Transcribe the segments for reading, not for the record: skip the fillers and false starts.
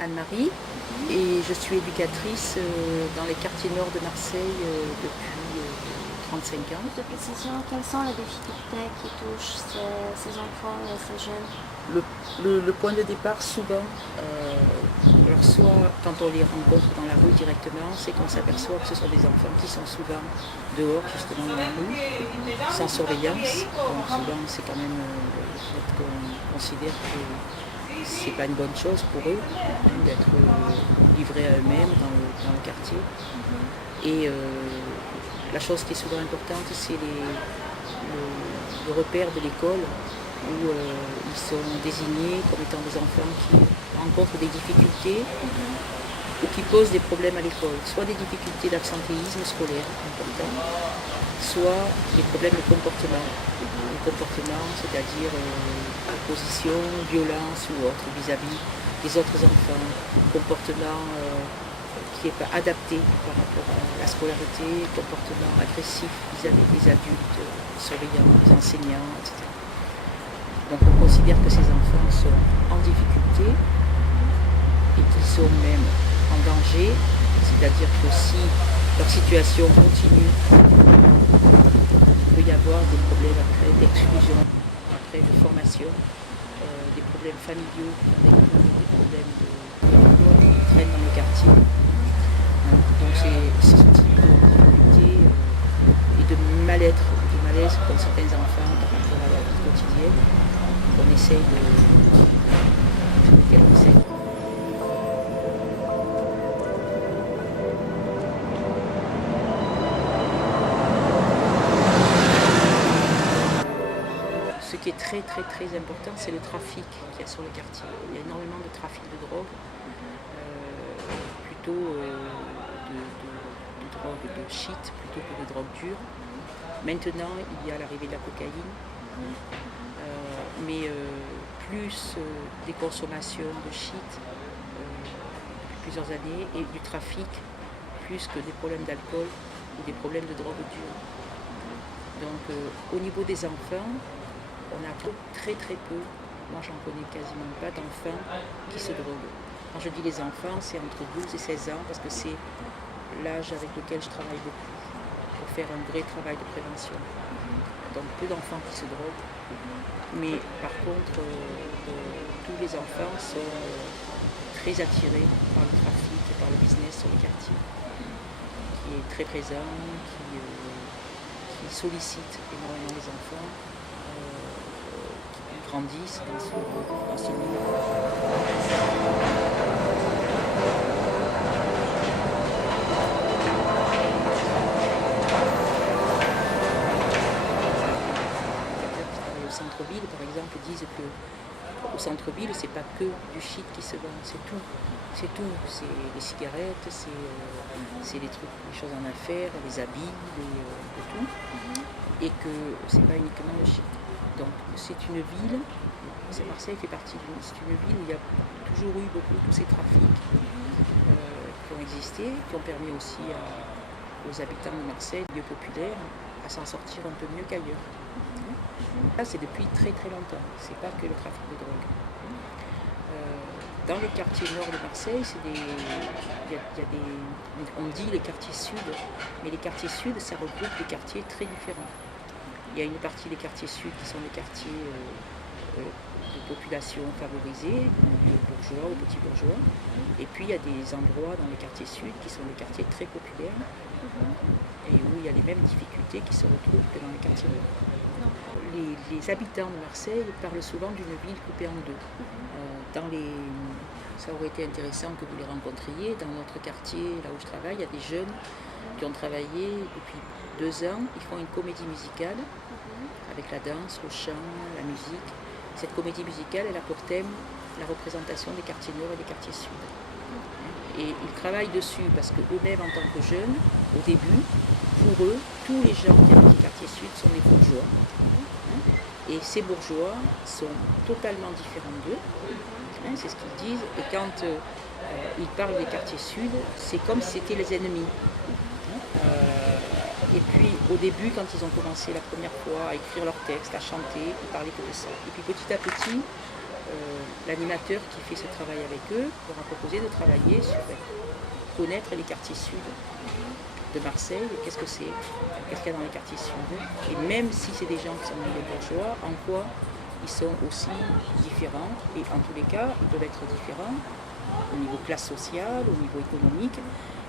Anne-Marie et je suis éducatrice dans les quartiers nord de Marseille depuis 35 ans. De précision, quelles sont les difficultés qui touchent ces enfants et ces jeunes? Le point de départ souvent, alors soit quand on les rencontre dans la rue directement, c'est qu'on s'aperçoit que ce sont des enfants qui sont souvent dehors justement dans la rue, sans surveillance. Donc souvent c'est quand même le fait qu'on considère que c'est pas une bonne chose pour eux d'être livrés à eux-mêmes dans le quartier. Et la chose qui est souvent importante, c'est le repère de l'école où ils sont désignés comme étant des enfants qui rencontrent des difficultés ou qui posent des problèmes à l'école, soit des difficultés d'absentéisme scolaire important, soit des problèmes de comportement. Le comportement, c'est-à-dire opposition, violence ou autre vis-à-vis des autres enfants, comportement qui n'est pas adapté par rapport à la scolarité, comportement agressif vis-à-vis des adultes, surveillants, des enseignants, etc. Donc on considère que ces enfants sont en difficulté et qu'ils sont même en danger, c'est-à-dire que si leur situation continue, il peut y avoir des problèmes après d'exclusion, après de formation, des problèmes familiaux, des problèmes qui traînent dans le quartier. Donc c'est ce type de difficulté et de mal-être, de malaise qu'ont certains enfants par rapport à la vie quotidienne qu'on essaye sur lesquels on essaye. Ce qui est très important, c'est le trafic qu'il y a sur le quartier. Il y a énormément de trafic de drogue, plutôt de drogue de shit plutôt que de drogue dure. Maintenant, il y a l'arrivée de la cocaïne, mais plus des consommations de shit depuis plusieurs années et du trafic, plus que des problèmes d'alcool ou des problèmes de drogue dure. Donc au niveau des enfants, on a très peu, moi j'en connais quasiment pas d'enfants qui se droguent. Quand je dis les enfants, c'est entre 12 et 16 ans parce que c'est l'âge avec lequel je travaille beaucoup pour faire un vrai travail de prévention. Donc peu d'enfants qui se droguent, mais par contre tous les enfants sont très attirés par le trafic et par le business sur les quartiers, qui est très présent, qui sollicite énormément les enfants. Grandissent dans ce milieu. Au centre-ville, par exemple, disent que au centre-ville, c'est pas que du shit qui se vend, c'est tout. C'est tout. C'est les cigarettes, c'est les trucs, les choses en affaires, les habits, tout. Et que c'est pas uniquement le shit. Donc c'est une ville, Marseille fait partie c'est une ville où il y a toujours eu beaucoup tous ces trafics qui ont existé, qui ont permis aussi aux habitants de Marseille, lieu populaire, à s'en sortir un peu mieux qu'ailleurs. Là c'est depuis très longtemps, c'est pas que le trafic de drogue. Dans le quartier nord de Marseille, on dit les quartiers sud, mais les quartiers sud, ça regroupe des quartiers très différents. Il y a une partie des quartiers sud qui sont des quartiers de population favorisée, bourgeois ou petits bourgeois. Et puis il y a des endroits dans les quartiers sud qui sont des quartiers très populaires et où il y a les mêmes difficultés qui se retrouvent que dans les quartiers nord. Les habitants de Marseille parlent souvent d'une ville coupée en deux. Ça aurait été intéressant que vous les rencontriez. Dans notre quartier, là où je travaille, il y a des jeunes qui ont travaillé depuis 2 ans. Ils font une comédie musicale avec la danse, le chant, la musique. Cette comédie musicale, elle a pour thème la représentation des quartiers nord et des quartiers sud. Et ils travaillent dessus parce qu'eux-mêmes, en tant que jeunes, au début, pour eux, tous les gens qui habitent le quartier sud sont des bourgeois. Et ces bourgeois sont totalement différents d'eux, c'est ce qu'ils disent. Et quand ils parlent des quartiers sud, c'est comme si c'était les ennemis. Et puis au début, quand ils ont commencé la première fois à écrire leurs textes, à chanter, ils parlaient que de ça. Et puis petit à petit, l'animateur qui fait ce travail avec eux leur a proposé de travailler sur connaître les quartiers sud de Marseille, qu'est-ce que c'est, qu'est-ce qu'il y a dans les quartiers sud. Et même si c'est des gens qui sont milieu bourgeois, en quoi ils sont aussi différents. Et en tous les cas, ils peuvent être différents au niveau classe sociale, au niveau économique,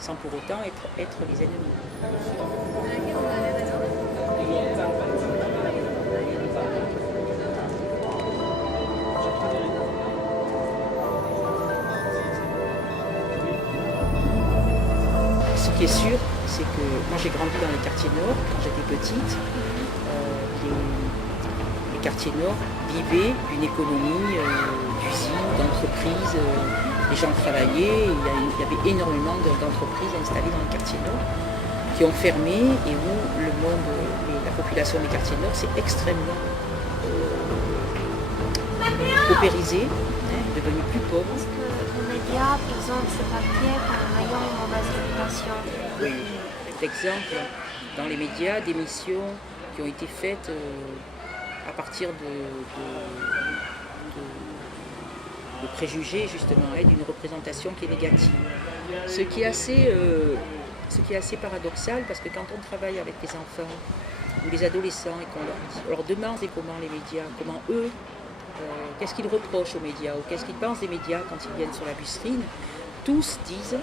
sans pour autant être les ennemis. Ce qui est sûr, c'est que moi j'ai grandi dans les quartiers nord quand j'étais petite. Les quartiers nord vivaient d'une économie d'usines, d'entreprises. Les gens travaillaient, il y avait énormément d'entreprises installées dans les quartiers nord qui ont fermé et où le monde et la population des quartiers nord s'est extrêmement paupérisée, devenue plus pauvre. Est-ce que les médias présentent ces quartiers comme ayant une mauvaise réputation? Oui, d'exemple dans les médias d'émissions qui ont été faites à partir de préjugés justement, d'une représentation qui est négative. Ce qui est assez paradoxal parce que quand on travaille avec les enfants ou les adolescents et qu'on leur demande comment les médias, comment eux, qu'est-ce qu'ils reprochent aux médias ou qu'est-ce qu'ils pensent des médias quand ils viennent sur la Busserine, tous disent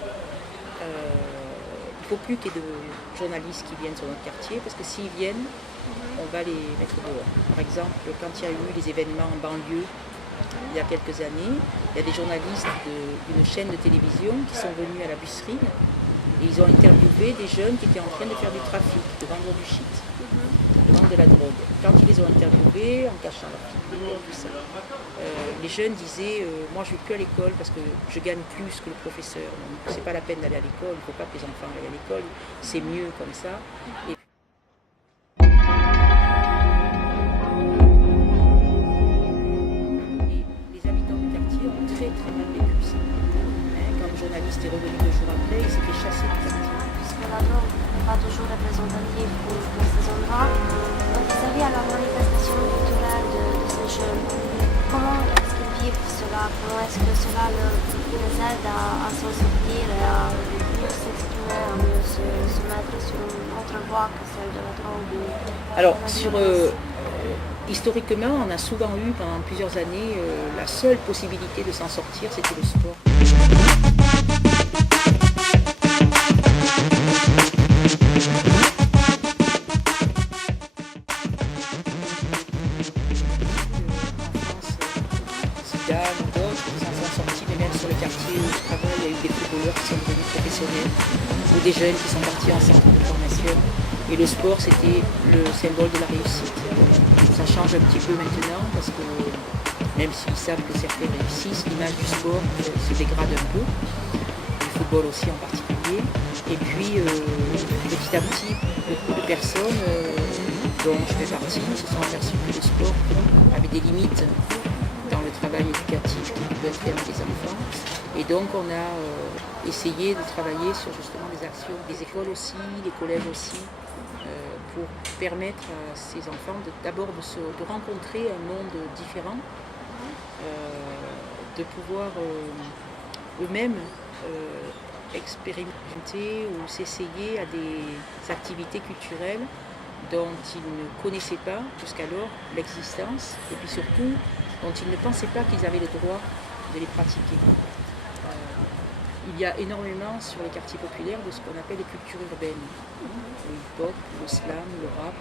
il ne faut plus qu'il y ait de journalistes qui viennent sur notre quartier parce que s'ils viennent, on va les mettre dehors. Par exemple, quand il y a eu les événements en banlieue, il y a quelques années, il y a des journalistes d'une chaîne de télévision qui sont venus à la Busserine et ils ont interviewé des jeunes qui étaient en train de faire du trafic, de vendre du shit, de vendre de la drogue. Quand ils les ont interviewés, en cachant leur figure, tout ça, les jeunes disaient moi je ne vais plus à l'école parce que je gagne plus que le professeur, donc c'est pas la peine d'aller à l'école, il ne faut pas que les enfants aillent à l'école, c'est mieux comme ça. Et très mal vécu ça. Quand le journaliste est revenu 2 jours après, il s'est fait chasser du quartier. Puisque la norme n'est pas toujours représentative pour ces endroits, vis-à-vis à la manifestation culturelle de ces jeunes, comment est-ce qu'ils vivent cela? Comment est-ce que cela les aide à s'en sortir et à mieux s'exprimer, à mieux se mettre sur une autre voie que celle de la drogue? Alors, historiquement, on a souvent eu pendant plusieurs années la seule possibilité de s'en sortir, c'était le sport. Zidane ou d'autres qui s'en sont sortis, mais même sur le quartier où je travaille, il y a eu des footballeurs qui sont devenus professionnels ou des jeunes qui sont partis en centre de formation. Et le sport, c'était le symbole de la réussite. Ça change un petit peu maintenant parce que même s'ils savent que certains réussissent, l'image du sport se dégrade un peu, du football aussi en particulier. Et puis petit à petit, beaucoup de personnes dont je fais partie se sont aperçues que le sport avait des limites dans le travail éducatif qui peut être fait avec les enfants. Et donc on a essayé de travailler sur justement des actions, des écoles aussi, des collèges aussi, pour permettre à ces enfants d'abord de rencontrer un monde différent, de pouvoir eux-mêmes expérimenter ou s'essayer à des activités culturelles dont ils ne connaissaient pas jusqu'alors l'existence et puis surtout dont ils ne pensaient pas qu'ils avaient le droit de les pratiquer. Il y a énormément sur les quartiers populaires de ce qu'on appelle les cultures urbaines, le hip-hop, le slam, le rap.